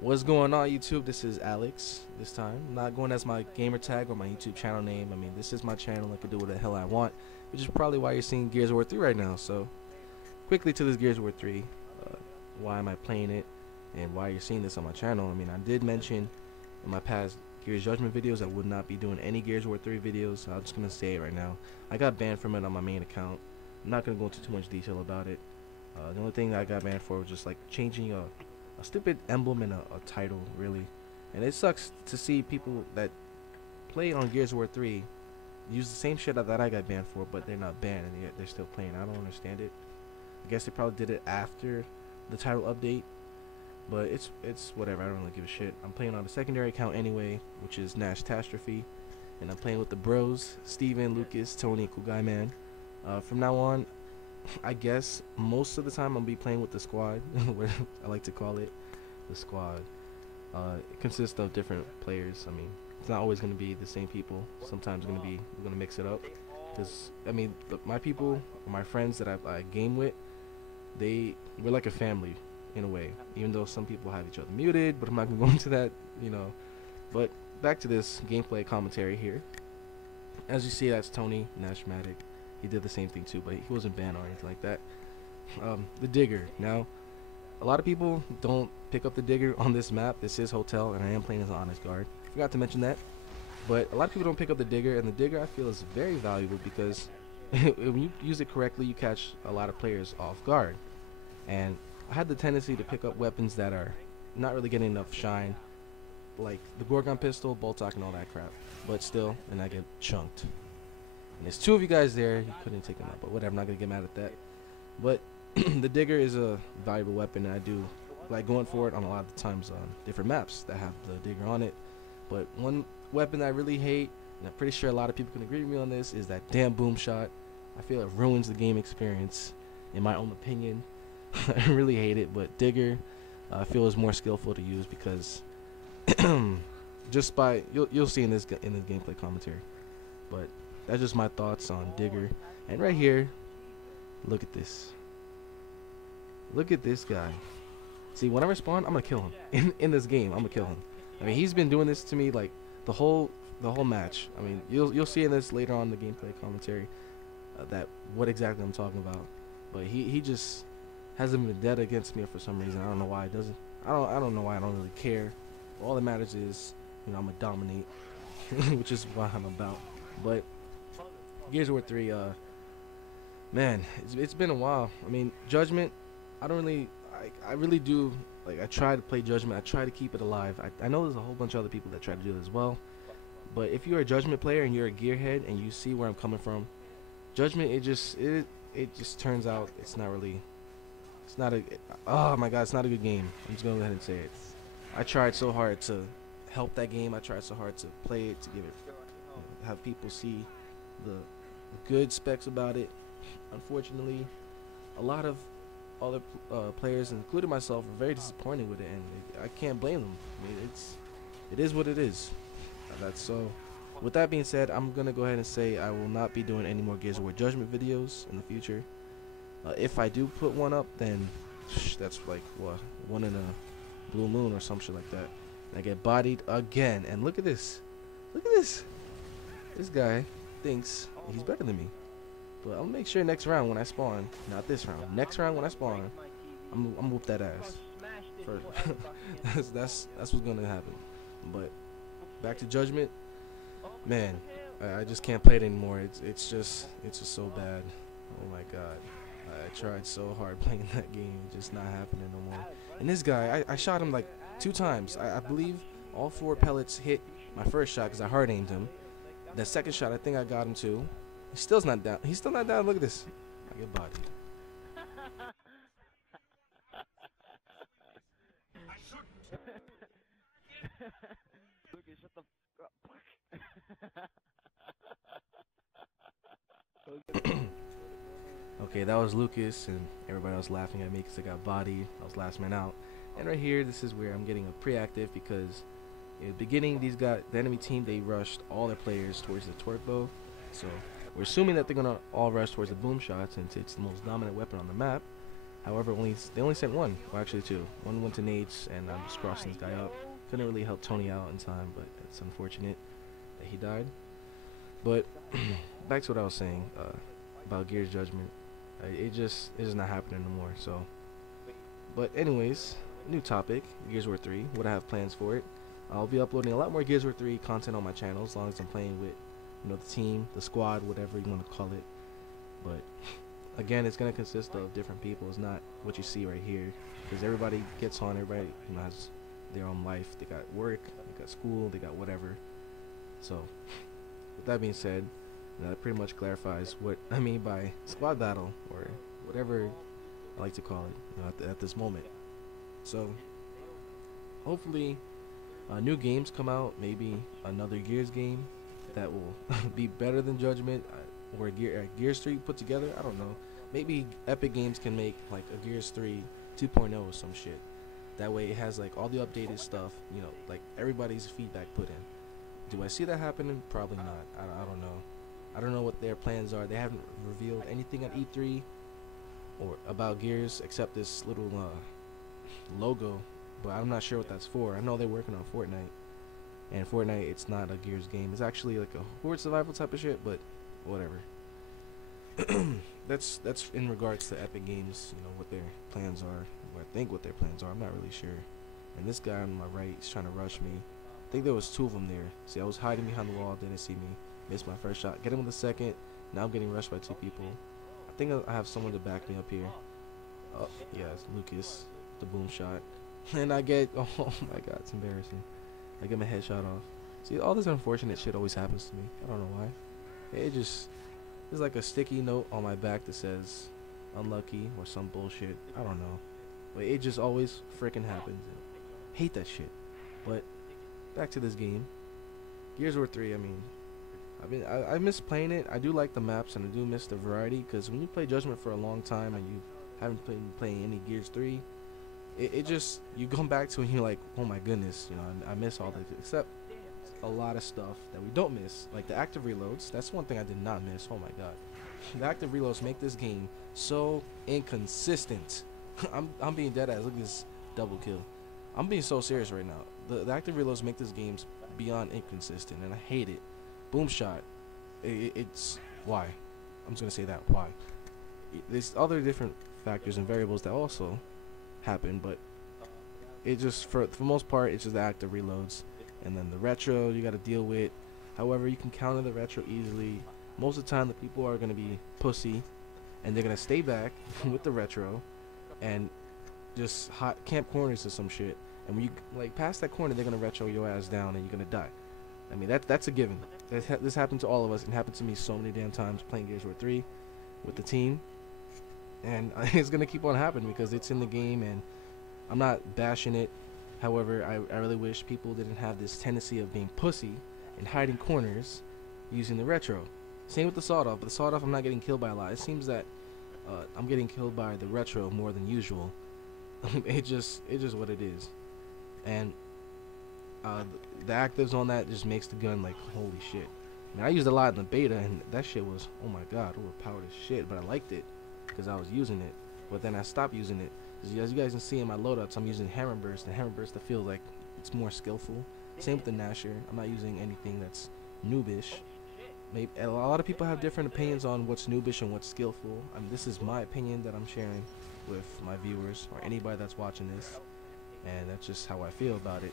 What's going on, YouTube? This is Alex. This time, I'm not going as my gamer tag or my YouTube channel name. I mean, this is my channel. I can do what the hell I want, which is probably why you're seeing Gears of War 3 right now. So, quickly to this Gears of War 3. Why am I playing it, and why you're seeing this on my channel? I mean, I did mention in my past Gears Judgment videos I would not be doing any Gears of War 3 videos. So I'm just gonna say it right now. I got banned from it on my main account. I'm not gonna go into too much detail about it. The only thing that I got banned for was just like changing a stupid emblem and a title, really. And it sucks to see people that play on Gears of War 3 use the same shit that I got banned for, but they're not banned and yet they're still playing. I don't understand it. I guess they probably did it after the title update, but it's whatever. I don't really give a shit. I'm playing on the secondary account anyway, which is Gnashtastrophe, and I'm playing with the bros, Steven, Lucas, Tony, Cool Guy Man. From now on, I guess most of the time I'll be playing with the squad. I like to call it the squad. It consists of different players. I mean, it's not always going to be the same people. Sometimes we're going to mix it up. Because I mean, my people, my friends that I game with, we're like a family in a way. Even though some people have each other muted, but I'm not going to go into that, you know. But back to this gameplay commentary here. As you see, that's Tony, Gnashmatic. He did the same thing too, but he wasn't banned or anything like that. The digger. Now, a lot of people don't pick up the digger on this map. This is hotel, and I am playing as an honest guard. Forgot to mention that. But a lot of people don't pick up the digger, and the digger I feel is very valuable because when you use it correctly, you catch a lot of players off guard. And I had the tendency to pick up weapons that are not really getting enough shine, like the Gorgon pistol, Boltok, and all that crap. But still, and I get chunked. And there's two of you guys there. You couldn't take them out, but whatever. I'm not gonna get mad at that. But the digger is a valuable weapon, and I do like going for it on a lot of the times on different maps that have the digger on it. But one weapon I really hate, and I'm pretty sure a lot of people can agree with me on this, is that damn boom shot. I feel it ruins the game experience, in my own opinion. I really hate it. But digger, I feel is more skillful to use because just by you'll see in this gameplay commentary. But that's just my thoughts on digger. And right here, look at this. Look at this guy. See, when I respawn, I'm gonna kill him. In this game, I'm gonna kill him. I mean, he's been doing this to me like the whole match. I mean, you'll see in this later on in the gameplay commentary that what exactly I'm talking about. But he just hasn't been dead against me for some reason. I don't know why it doesn't. I don't know why I don't really care. All that matters is, you know, I'm gonna dominate, which is what I'm about. But Gears of War 3, man, it's been a while. I mean, Judgment, I really do, like, I try to play Judgment. I try to keep it alive. I know there's a whole bunch of other people that try to do it as well. But if you're a Judgment player and you're a gearhead and you see where I'm coming from, Judgment, it just turns out it's not oh my god, it's not a good game. I'm just going to go ahead and say it. I tried so hard to help that game. I tried so hard to play it, to give it, have people see the good specs about it. Unfortunately, a lot of other players, including myself, are very disappointed with it, and I can't blame them. I mean, it is what it is. That's so. With that being said, I'm gonna go ahead and say I will not be doing any more Gears of War Judgment videos in the future. If I do put one up, then that's like what, one in a blue moon or some shit like that. And I get bodied again, and look at this. Look at this. This guy thinks he's better than me. But I'll make sure next round when I spawn, not this round, next round when I spawn, I'm whoop that ass. That's what's gonna happen. But back to Judgment, man, I just can't play it anymore. It's just so bad. Oh my god, I tried so hard playing that game, just not happening no more. And this guy, I shot him like 2 times. I believe all 4 pellets hit my first shot because I hard aimed him. The second shot, I think I got him too. He's still not down. He's still not down. Look at this. I get bodied. Okay, that was Lucas, and everybody else laughing at me because I got bodied. I was last man out. And right here, this is where I'm getting a pre-active because in the beginning, the enemy team, they rushed all their players towards the torque bow. So we're assuming that they're gonna all rush towards the boom shot since it's the most dominant weapon on the map. However, they only sent one, or actually two. One went to NeMesiiS, and I'm just crossing this guy up. Couldn't really help Tony out in time, but it's unfortunate that he died. But back to what I was saying about Gears Judgment. It is not happening no more. So, but anyways, new topic: Gears of War 3. What I have plans for it. I'll be uploading a lot more Gears of War 3 content on my channel, as long as I'm playing with, the team, the squad, whatever you want to call it. But again, it's gonna consist of different people. It's not what you see right here, because everybody gets on. Everybody has their own life. They got work, they got school, they got whatever. So, with that being said, that pretty much clarifies what I mean by squad battle, or whatever I like to call it, at this moment. So, hopefully, new games come out. Maybe another Gears game that will be better than Judgment, or Gears 3 put together. I don't know. Maybe Epic Games can make like a Gears 3 2.0 or some shit. That way it has like all the updated stuff, like everybody's feedback put in. Do I see that happening? Probably not. I don't know. I don't know what their plans are. They haven't revealed anything at E3 or about Gears except this little logo, but I'm not sure what that's for. I know they're working on Fortnite, and Fortnite, it's not a Gears game. It's actually like a horde survival type of shit, but whatever. That's in regards to Epic Games, what their plans are. I think what their plans are. I'm not really sure. And this guy on my right is trying to rush me. I think there was two of them there. See, I was hiding behind the wall, didn't see me. Missed my first shot. Get him with a second. Now I'm getting rushed by two people. I think I have someone to back me up here. Oh, yeah, it's Lucas. The boom shot. And I get, oh my god, it's embarrassing. I get my headshot off. See, all this unfortunate shit always happens to me. I don't know why. There's like a sticky note on my back that says unlucky or some bullshit. I don't know. But it just always freaking happens. I hate that shit. But back to this game. Gears of War 3, I miss playing it. I do like the maps, and I do miss the variety, because when you play Judgment for a long time and you haven't been playing any Gears 3, it just, you come back to it and you're like, oh my goodness, I miss all that, except a lot of stuff that we don't miss, like the active reloads. That's one thing I did not miss. Oh my god, the active reloads make this game so inconsistent. I'm being dead ass. Look at this double kill. I'm being so serious right now. The active reloads make this game beyond inconsistent, and I hate it. Boom shot. It's why. I'm just gonna say that. Why? There's other different factors and variables that also happen, but it just, for the most part, it's just the active reloads. And then the retro you got to deal with. However, you can counter the retro easily. Most of the time, the people are going to be pussy, and they're going to stay back with the retro and just hot camp corners or some shit. And when you pass that corner, they're going to retro your ass down, and you're going to die. That's a given. This happened to all of us, and happened to me so many damn times playing Gears of War 3 with the team. And it's going to keep on happening because it's in the game, and I'm not bashing it. However, I really wish people didn't have this tendency of being pussy and hiding corners using the retro. Same with the sawed-off, but the sawed-off I'm not getting killed by a lot. It seems that I'm getting killed by the retro more than usual. It's just what it is. And the actives on that just makes the gun like holy shit. I used a lot in the beta, and that shit was, oh my god, overpowered as shit, but I liked it because I was using it. But then I stopped using it. As you guys can see in my loadouts, I'm using Hammer Burst, and Hammer Burst I feel like it's more skillful. Same with the Gnasher. I'm not using anything that's noobish. Maybe a lot of people have different opinions on what's noobish and what's skillful. This is my opinion that I'm sharing with my viewers or anybody that's watching this, and that's just how I feel about it.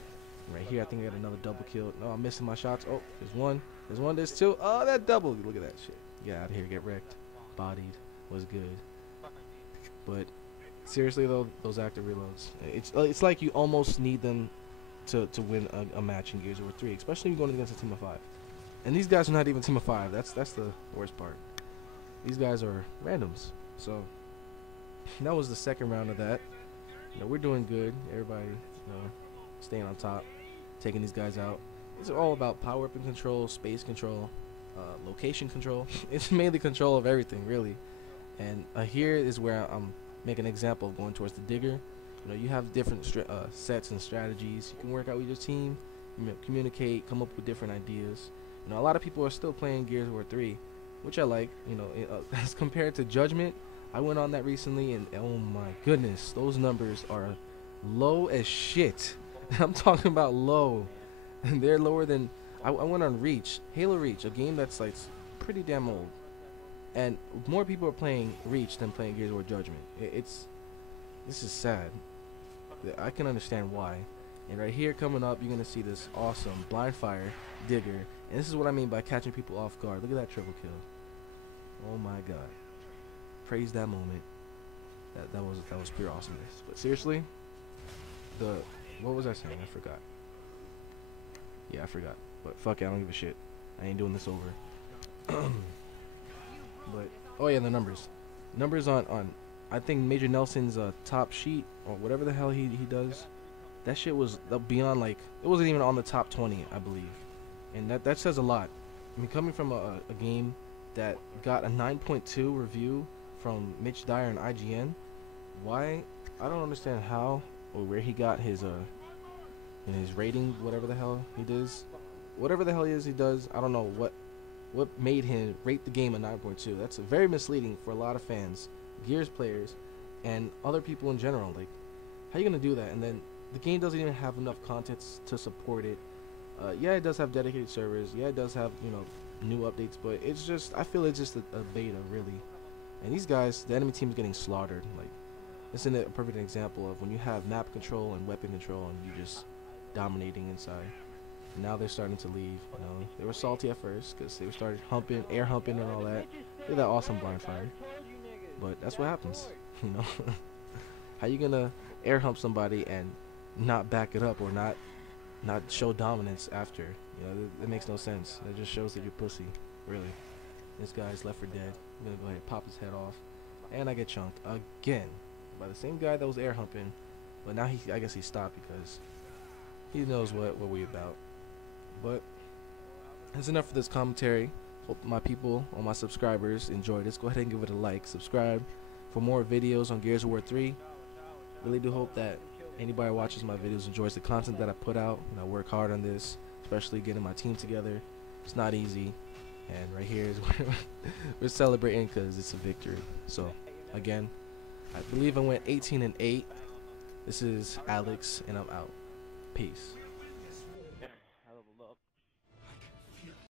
Right here, I think I got another double kill. No, I'm missing my shots. Oh, there's two. Oh, that double. Look at that shit. Get out of here. Get wrecked. Bodied. Was good. But seriously though, those active reloads, it's like you almost need them to win a match in Gears of War 3, especially if you're going against a team of 5. And these guys are not even team of 5. That's the worst part. These guys are randoms. So that was the second round of that. We're doing good. Everybody, staying on top, taking these guys out. It's all about power weapon control, space control, location control. It's mainly control of everything, really. And here is where I'm making an example of going towards the digger. You have different sets and strategies. You can work out with your team, communicate, come up with different ideas. A lot of people are still playing Gears of War 3, which I like. As compared to Judgment, I went on that recently, and oh my goodness, those numbers are low as shit. I'm talking about low, and they're lower than. I went on Reach, Halo Reach, a game that's like pretty damn old, and more people are playing Reach than playing Gears of War Judgment. This is sad. I can understand why. And right here coming up, you're gonna see this awesome blind fire digger, and this is what I mean by catching people off guard. Look at that triple kill. Oh my god. Praise that moment. That was pure awesomeness. But seriously, what was I saying? I forgot. Yeah, I forgot. But fuck it, I don't give a shit. I ain't doing this over. But oh yeah, the numbers. Numbers on I think Major Nelson's top sheet or whatever the hell he does. That shit was beyond, like, it wasn't even on the top 20, I believe. And that says a lot. I mean, coming from a game that got a 9.2 review from Mitch Dyer and IGN, why? I don't understand how or where he got his rating, whatever the hell he does. Whatever the hell he does, I don't know what made him rate the game a 9.2. That's very misleading for a lot of fans, Gears players, and other people in general. Like, how you gonna do that? And then the game doesn't even have enough content to support it. Yeah, it does have dedicated servers. Yeah, it does have, you know, new updates, but it's just, I feel it's just a beta, really. And these guys, the enemy team's getting slaughtered. Like, this is a perfect example of when you have map control and weapon control and you just dominating inside. And now they're starting to leave. You know, they were salty at first because they started humping, air humping, and all that. Look at that awesome blind fire. But that's what happens. You know, how you gonna air hump somebody and not back it up or not show dominance after? You know, that makes no sense. It just shows that you're pussy, really. This guy's left for dead. I'm gonna go ahead and pop his head off, and I get chunked again by the same guy that was air humping, but now I guess he stopped because he knows what we about. But that's enough for this commentary. Hope my people, all my subscribers, enjoyed this. Go ahead and give it a like, subscribe for more videos on Gears of War 3. Really do hope that anybody who watches my videos enjoys the content that I put out. And I work hard on this, especially getting my team together. It's not easy, and right here is where we're celebrating because it's a victory. So again, I believe I went 18-8. This is Alex, and I'm out. Peace.